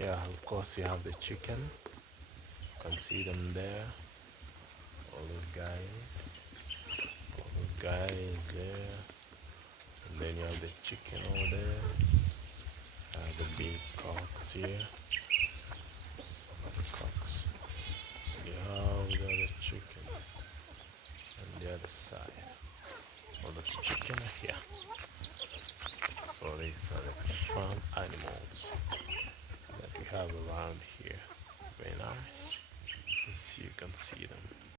Yeah, of course you have the chicken. You can see them there. All those guys. All those guys there. And then you have the chicken over there. The big cocks here. Some of the cocks. And you have the other chicken on the other side. All those chicken are here. So these are the farm animals that we have around here. Very nice. As you can see them.